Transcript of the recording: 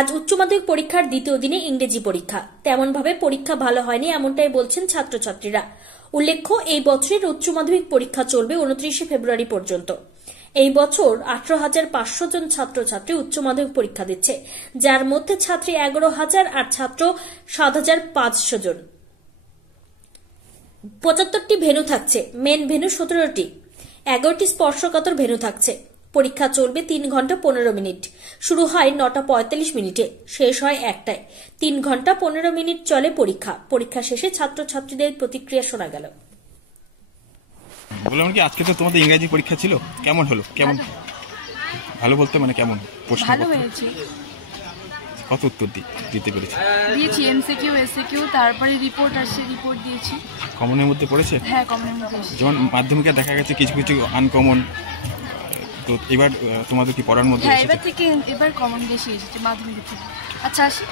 আজ উচ্চ মাধ্যমিক পরীক্ষার দ্বিতীয় দিনে ইংরেজি পরীক্ষা। তেমন ভাবে পরীক্ষা ভালো হয়নি এমনটাই বলছেন ছাত্রছাত্রীরা। উল্লেখ্য, এই বছরের উচ্চ মাধ্যমিক পরীক্ষা চলবে 29শে ফেব্রুয়ারি পর্যন্ত। এই বছর 18,500 জন ছাত্রছাত্রী উচ্চ মাধ্যমিক পরীক্ষা দিচ্ছে, যার মধ্যে ছাত্রী 11,000 আর ছাত্র 7,500 জন। 75টি ভেন্যু থাকছে, মেন ভেন্যু 17টি, 11টি স্পর্শকাতর ভেন্যু থাকছে। পরীক্ষা চলবে 3 ঘন্টা 15 মিনিট। শুরু হয় 9:45 মিনিটে, শেষ হয় 1টায়। 3 ঘন্টা 15 মিনিট চলে পরীক্ষা। পরীক্ষা শেষে ছাত্রছাত্রীদের প্রতিক্রিয়া শোনা গেল। বললাম কি, আজকে তো তোমাদের ইংরেজি পরীক্ষা ছিল, কেমন হলো? কেমন ভালো বলতে মানে কেমন প্রশ্ন? ভালো হয়েছে। কত উত্তর দিতে পেরেছি? দিয়েছি এমসিকিউ, এসিকিউ, তারপরে রিপোর্ট আসছে, রিপোর্ট দিয়েছি। কমনের মধ্যে পড়েছে? হ্যাঁ, কমনের মধ্যে এসেছে। যেমন মাধ্যমিকে দেখা গেছে কিছু কিছু আনকমন, তো এবার তোমাদের কি পড়ার মধ্যে? হ্যাঁ, এবার কমন বেশি এসেছে মাধ্যমিক থেকে। আচ্ছা, আসি।